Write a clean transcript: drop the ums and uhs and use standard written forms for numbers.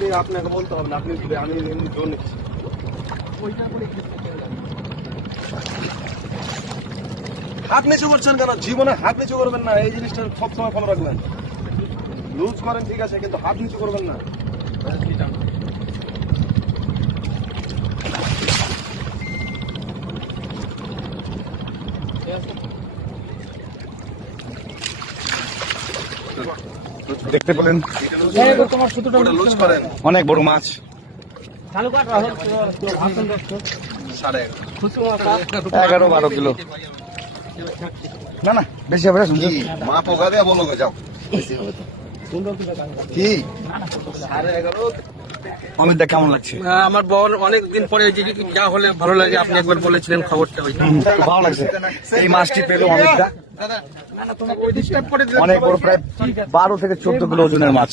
এসে আপনাকে বলতে হবে না, আপনি আমি এমনি জোর নিচ্ছি। হাত নিচু করছেন কেন? জীবনে হাত নিচু করবেন না, এই জিনিসটা সবসময় ফলো রাখবেন। লুজ করেন ঠিক আছে, কিন্তু হাত নিচু করবেন না। দেখতে পেলেন লুজ করেন। অনেক বড় মাছ। 11-12 কিলো। না না বেশি হবে না। মা পোকা দিয়ে বলো যাও কি অমিত দা কেমন লাগছে? আমার বল অনেকদিন পরে যা হলে ভালো লাগে, আপনি একবার বলেছিলেন খবরটা। ভালো লাগছে এই মাছটি পেলো অমিত দা। অনেক বড়, প্রায় 12 থেকে 14 কিলো ওজনের মাছ।